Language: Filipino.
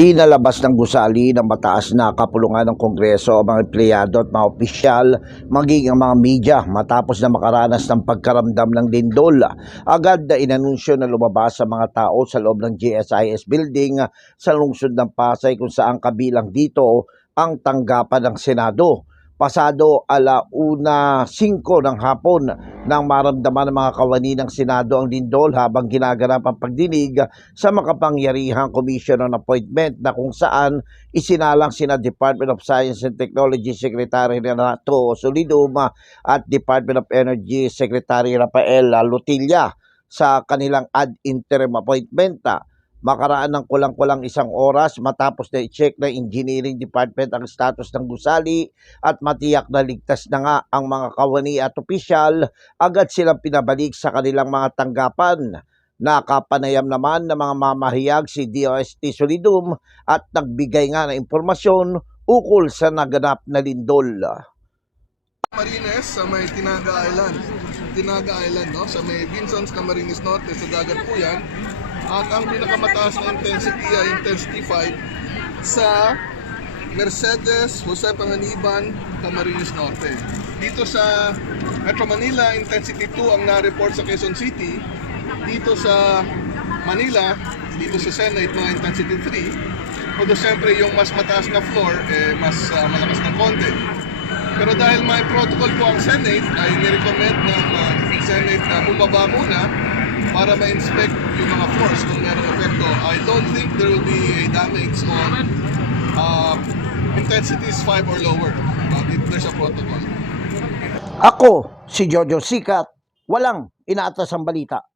Pinalabas ng gusali ng mataas na kapulungan ng Kongreso ang mga empleyado at mga opisyal maging ang mga media matapos na makaranas ng pagkaramdam ng lindol. Agad na inanunsyo na lumabas sa mga tao sa loob ng GSIS building sa lungsod ng Pasay kung saan kabilang dito ang tanggapan ng Senado. Pasado ala una 5 ng hapon nang maramdaman ng mga kawani ng Senado ang lindol habang ginaganap ang pagdinig sa makapangyarihang Commission on Appointment na kung saan isinalang sina Department of Science and Technology Secretary Renato Solidum at Department of Energy Secretary Rafael Lutilla sa kanilang ad interim appointment. Makaraan ng kulang-kulang isang oras matapos na i-check ng Engineering Department ang status ng gusali at matiyak na ligtas na nga ang mga kawani at opisyal, agad silang pinabalik sa kanilang mga tanggapan. Nakapanayam naman ng mga mamahayag si DOST Solidum at nagbigay nga ng impormasyon ukol sa naganap na lindol. Camarines sa may Tinaga Island. Tinaga Island, no? Sa may Vincent's Camarines Norte, sa dagat po yan. At ang pinakamataas na intensity ay intensity 5 sa Mercedes, Jose Panganiban, Camarines Norte. Dito sa Metro Manila, intensity 2 ang na-report sa Quezon City. Dito sa Manila, dito sa Senate, mga intensity 3. Although siyempre yung mas mataas na floor, eh, mas ah, malakas ng konti. Pero dahil may protocol po ang Senate, ay nirecommend ng uh, Senate na bumaba muna para ma-inspect yung mga floors kung merong epekto. I don't think there will be a damage on uh, intensities 5 or lower. But if there's a protocol. Ako, si Jojo Sikat, walang inaatas ang balita.